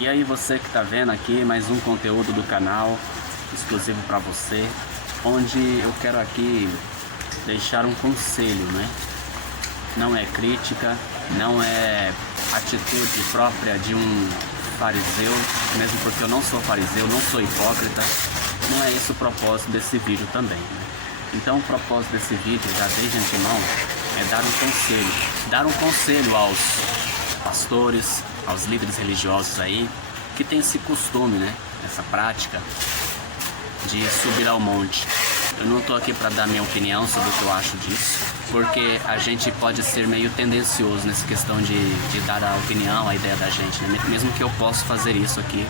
E aí você que está vendo aqui mais um conteúdo do canal exclusivo para você, onde eu quero aqui deixar um conselho, né? Não é crítica, não é atitude própria de um fariseu, mesmo porque eu não sou fariseu, não sou hipócrita, não é esse o propósito desse vídeo também, né? Então o propósito desse vídeo, já desde antemão, é dar um conselho aos pastores, aos líderes religiosos aí, que tem esse costume, né, essa prática de subir ao monte. Eu não estou aqui para dar minha opinião sobre o que eu acho disso, porque a gente pode ser meio tendencioso nessa questão de dar a opinião, a ideia da gente, né? Mesmo que eu possa fazer isso aqui,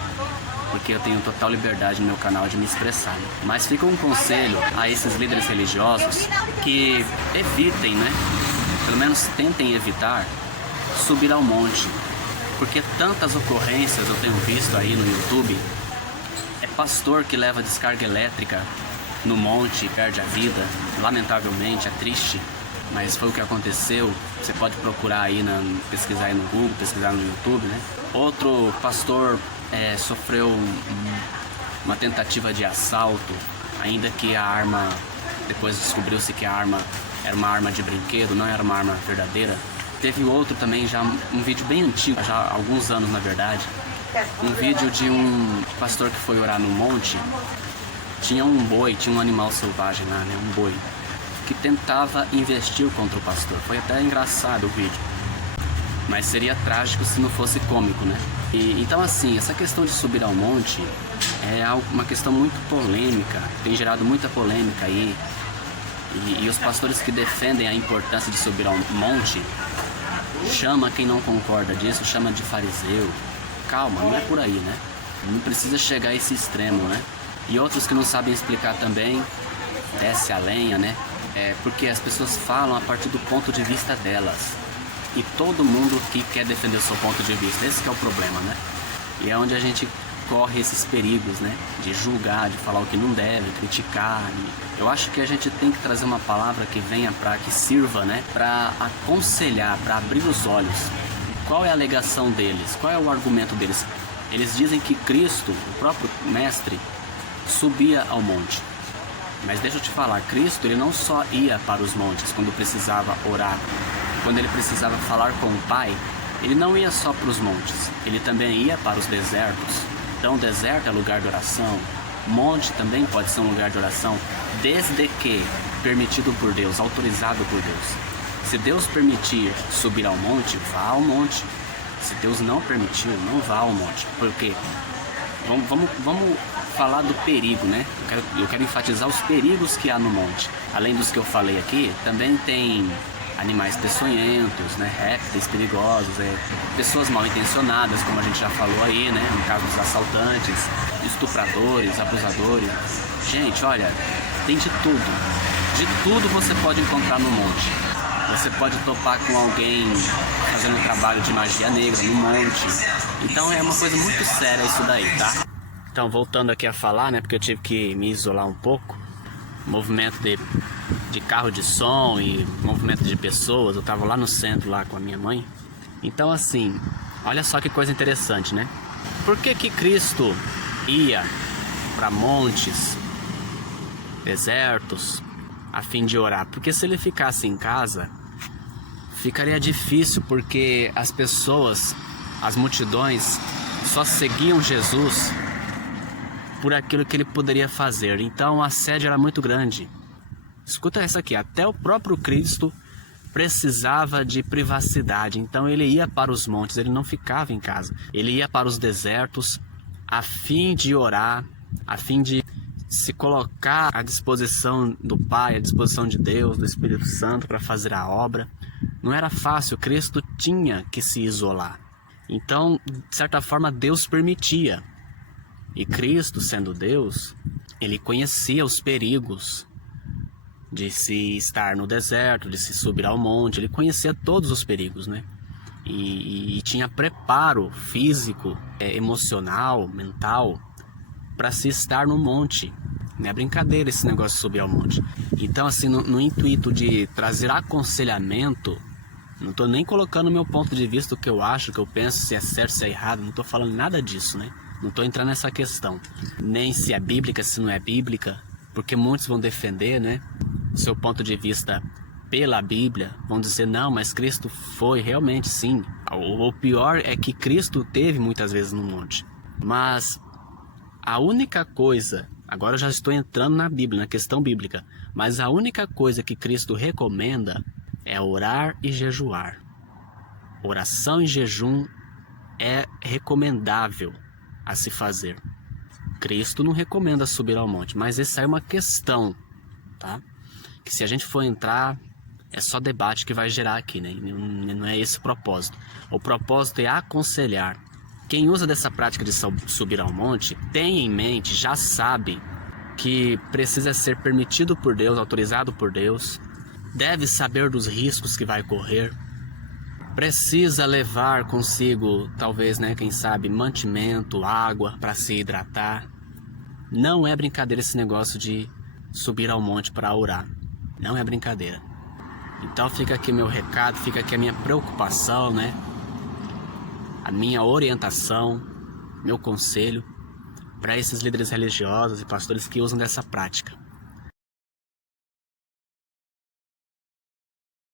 porque eu tenho total liberdade no meu canal de me expressar, né? Mas fica um conselho a esses líderes religiosos que evitem, né? Pelo menos tentem evitar subir ao monte, porque tantas ocorrências eu tenho visto aí no YouTube. É pastor que leva descarga elétrica no monte e perde a vida. Lamentavelmente, é triste, mas foi o que aconteceu. Você pode procurar aí, pesquisar aí no Google, pesquisar no YouTube, né? Outro pastor sofreu uma tentativa de assalto, ainda que a arma, depois descobriu-se que a arma era uma arma de brinquedo, não era uma arma verdadeira. Teve outro também, já um vídeo bem antigo, já há alguns anos na verdade, um vídeo de um pastor que foi orar no monte. Tinha um boi, tinha um animal selvagem lá, né, um boi, que tentava investir contra o pastor. Foi até engraçado o vídeo, mas seria trágico se não fosse cômico, né? Então assim, essa questão de subir ao monte é uma questão muito polêmica, tem gerado muita polêmica aí. E os pastores que defendem a importância de subir ao monte, chama quem não concorda disso, chama de fariseu. Calma, não é por aí, né? Não precisa chegar a esse extremo, né? E outros que não sabem explicar também, desce a lenha, né? Porque as pessoas falam a partir do ponto de vista delas. E todo mundo que quer defender o seu ponto de vista, esse que é o problema, né? E é onde a gente corre esses perigos, né? De julgar, de falar o que não deve, criticar. Eu acho que a gente tem que trazer uma palavra que venha que sirva, né? Para aconselhar, para abrir os olhos. Qual é a alegação deles? Qual é o argumento deles? Eles dizem que Cristo, o próprio mestre, subia ao monte. Mas deixa eu te falar, Cristo ele não só ia para os montes quando precisava orar, quando ele precisava falar com o Pai, ele não ia só para os montes, ele também ia para os desertos. Então o deserto é lugar de oração, monte também pode ser um lugar de oração, desde que permitido por Deus, autorizado por Deus. Se Deus permitir subir ao monte, vá ao monte. Se Deus não permitir, não vá ao monte. Por quê? Vamos falar do perigo, né? Eu quero enfatizar os perigos que há no monte. Além dos que eu falei aqui, também tem animais peçonhentos, né? Répteis perigosos, pessoas mal intencionadas, como a gente já falou aí, né? No caso dos assaltantes, estupradores, abusadores. Gente, olha, tem de tudo. De tudo você pode encontrar no monte. Você pode topar com alguém fazendo um trabalho de magia negra no monte. Então é uma coisa muito séria isso daí, tá? Então voltando aqui a falar, né? Porque eu tive que me isolar um pouco. Movimento de carro de som e movimento de pessoas. Eu tava lá no centro lá com a minha mãe. Então assim, olha só que coisa interessante, né? Por que que Cristo ia para montes, desertos, a fim de orar? Porque se ele ficasse em casa, ficaria difícil, porque as pessoas, as multidões, só seguiam Jesus por aquilo que ele poderia fazer. Então o assédio era muito grande. Escuta essa aqui, até o próprio Cristo precisava de privacidade. Então ele ia para os montes, ele não ficava em casa. Ele ia para os desertos a fim de orar, a fim de se colocar à disposição do Pai, à disposição de Deus, do Espírito Santo para fazer a obra. Não era fácil, Cristo tinha que se isolar. Então, de certa forma, Deus permitia. E Cristo, sendo Deus, ele conhecia os perigos de se estar no deserto, de se subir ao monte. Ele conhecia todos os perigos, né? E tinha preparo físico, emocional, mental, para se estar no monte. Não é brincadeira esse negócio de subir ao monte. Então, assim, no intuito de trazer aconselhamento Não estou nem colocando o meu ponto de vista, o que eu acho, o que eu penso, se é certo, se é errado. Não estou falando nada disso, né? Não estou entrando nessa questão. Nem se é bíblica, se não é bíblica. Porque muitos vão defender, né, o seu ponto de vista pela Bíblia. Vão dizer, não, mas Cristo foi realmente, sim. O pior é que Cristo teve muitas vezes no monte. Mas a única coisa, agora eu já estou entrando na Bíblia, na questão bíblica, mas a única coisa que Cristo recomenda é orar e jejuar. Oração e jejum é recomendável a se fazer. Cristo não recomenda subir ao monte, mas essa é uma questão, tá? Que se a gente for entrar, é só debate que vai gerar aqui, né? Não é esse o propósito. O propósito é aconselhar. Quem usa dessa prática de subir ao monte, tem em mente, já sabe que precisa ser permitido por Deus, autorizado por Deus, deve saber dos riscos que vai correr, precisa levar consigo, talvez, né, quem sabe, mantimento, água para se hidratar. Não é brincadeira esse negócio de subir ao monte para orar. Não é brincadeira. Então fica aqui meu recado, fica aqui a minha preocupação, né? A minha orientação, meu conselho para esses líderes religiosos e pastores que usam dessa prática.